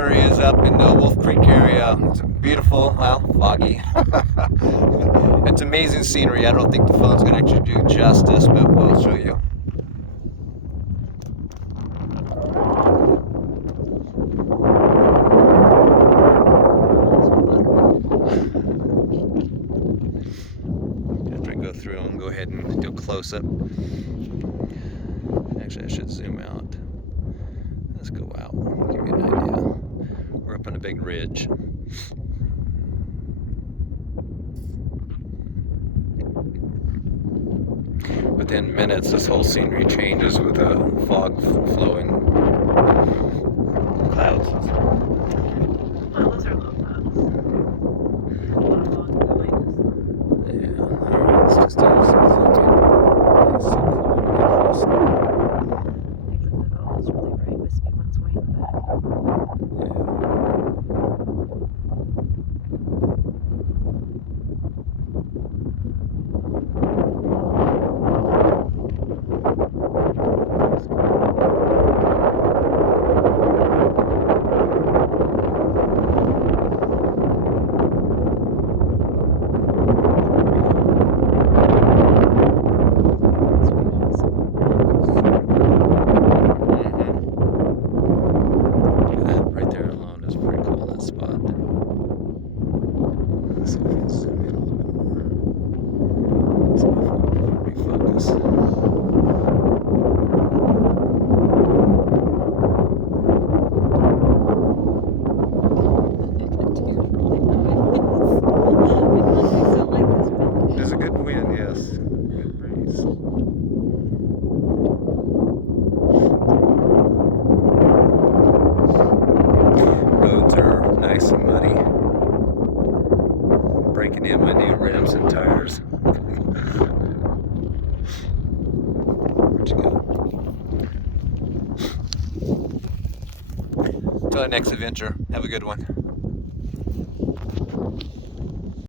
Missouri is up in the Wolf Creek area. It's beautiful, well, foggy. It's amazing scenery. I don't think the phone's going to actually do justice, but we'll show you. After I go through them, go ahead and do a close-up. Actually, I should zoom out. Let's go out, give you an idea. We're up on a big ridge. Within minutes, this whole scenery changes with a fog flowing. Clouds. Oh, those are low clouds. A lot of fog behind us. Yeah, alright, let's just do some zooming. It's so cool when you get close. Except that all those really bright wispy ones way in the back. Let's see if I can zoom in a little bit more. See if I can refocus. There's a good wind, yes. Good breeze. Roads are nice and muddy. Breaking in my new rims and tires. Where'd you go? Till our next adventure. Have a good one.